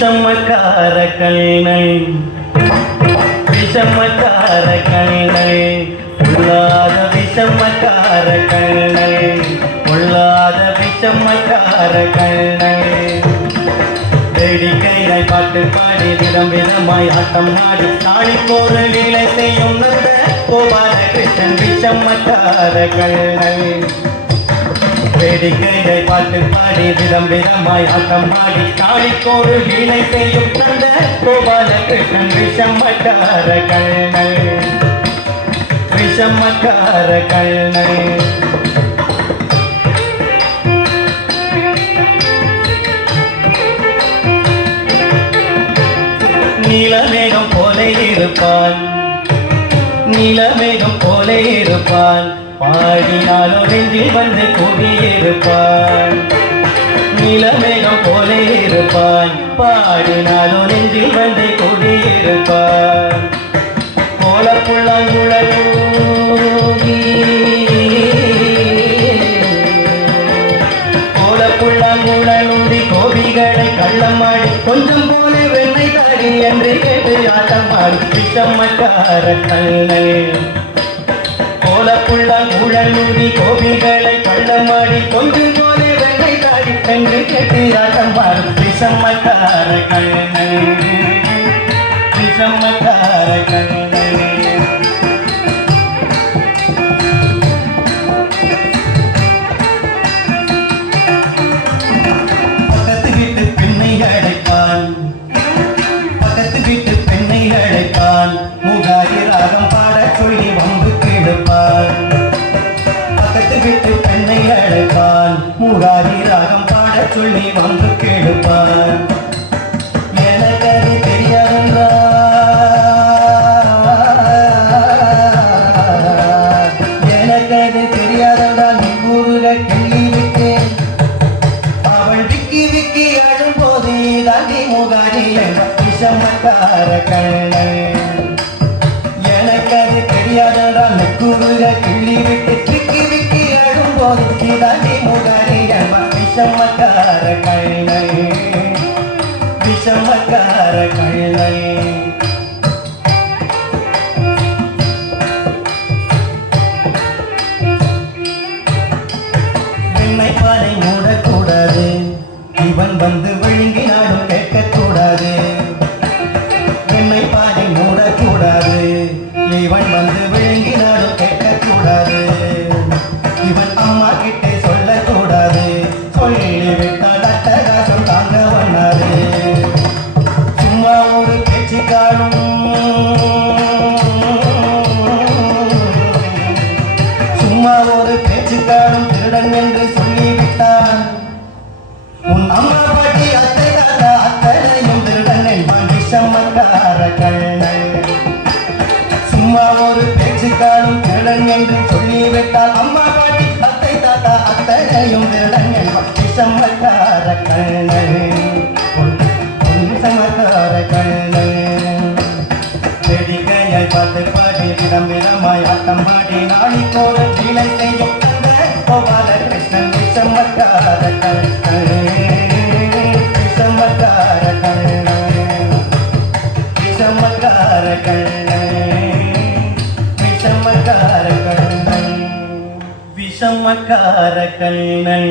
விஷமக்கார கண்ணை விஷமக்கார கண்ணை உள்ளாத விஷமக்கார கண்ணை உள்ளாத விஷமக்கார கண்ணை வேடிக்கையாய் பாட்டு பாடி விதம் விதமாய் ஆட்டம் ஆடி நாளிக்கொரு லீலை செய்யும் நந்த கோபால கிருஷ்ணன் விஷமக்கார கண்ணை வேடிக்கையை பாட்டு பாடி விதம் விதமாய் ஆட்டம் ஆடி நாளிக்கொரு லீலை செய்யும் நந்த கோபால கிருஷ்ணன் விஷமக்கார கண்ணை விஷமக்கார கண்ணை நீலமேகம் போல இருப்பான் நீலமேகம் போல இருப்பான் பாடினாலோ நெஞ்சில் வந்து கூடியிருப்பான் நீலமேகம் போல இருப்பான் பாடினாலோ நெஞ்சில் வந்து கூடியிருப்பான் கோலப்புள்ளாங்குழலூதி கோலப்புள்ளாங்குழலூதி கோபிகளை கள்ளமாடி கொஞ்சம் போல வெண்ணை தாடி என்று கேட்டு ஆட்டமாடி விஷமக்கார கண்ணை கோலப்புள்ளாங்குழலூதி கோபிகளை கள்ளமாடி கொஞ்சம் போல வெண்ணை தாடி என்று கேட்டு ஆட்டமாடி விஷமக்கார கண்ணை விஷமக்கார கண்ணை பக்கத்து வீட்டு பெண்ணை அழைப்பான் பக்கத்து வீட்டு பெண்ணை அழைப்பான் முகாரி ராகம் பாட சொல்லி வம்பு கெடுப்பான் பக்கத்து வீட்டு பெண்ணை அழைப்பான் முகாரி ராகம் பாட சொல்லி வம்பு கெடுப்பான் எனக்கு அது தெரியாதென்றா எனக்கு அது தெரியாதென்றா நீ கூறுக கிள்ளி விட்டேன் அவள் விக்கி விக்கி அழும்போது தாண்டி முகாரி என்ற விஷமக்கார கண்ணை எனக்கு அது தெரியாதென்றால் கூறுக கிள்ளி விட்டு விக்கி விக்கி அழும்போது தாண்டி முகாரி என்ற விஷமக்கார கண்ணை விஷமக்கார கண்ணை வெண்ணை பாலை மூடக்கூடாது இவன் வந்து விழுங்கினாலும் கேட்கக்கூடாது வெண்ணை பாலை மூடக்கூடாது இவன் வந்து விழுங்கினாலும் கேட்கக்கூடாது இவன் அம்மா கிட்டே சொல்லக்கூடாது சொல்லிவிட்டால் அட்டகாசம் தாங்க வண்ணாது சும்மா ஒரு பேச்சு காணும் சும்மா ஒரு பேச்சு காணும் திருடன் என்று சொல்லிவிட்டான் உன் அம்மா பாட்டி அத்தை தாத்தா அத்தனையும் திருடன் என்பான் விஷமக்கார கண்ணை சும்மா ஒரு பேச்சு காணும் திருடன் என்று சொல்லிவிட்டால் அம்மா பாட்டி அத்தை தாத்தா அத்தனையும் திருடன் என்பான் விஷமக்கார கண்ணை விஷமக்கார கண்ணை வேடிக்கையாய் பார்த்து பாடி விதம் விதமாய் ஆட்டம் பாடி நாளிக்கொரு லீலை செய்யும் நந்த கோபால கிருஷ்ணன் விஷமக்கார கண்ணை விஷமக்கார கண்ணை விஷமக்கார கண்ணை விஷமக்கார கண்ணை விஷமக்கார கண்ணை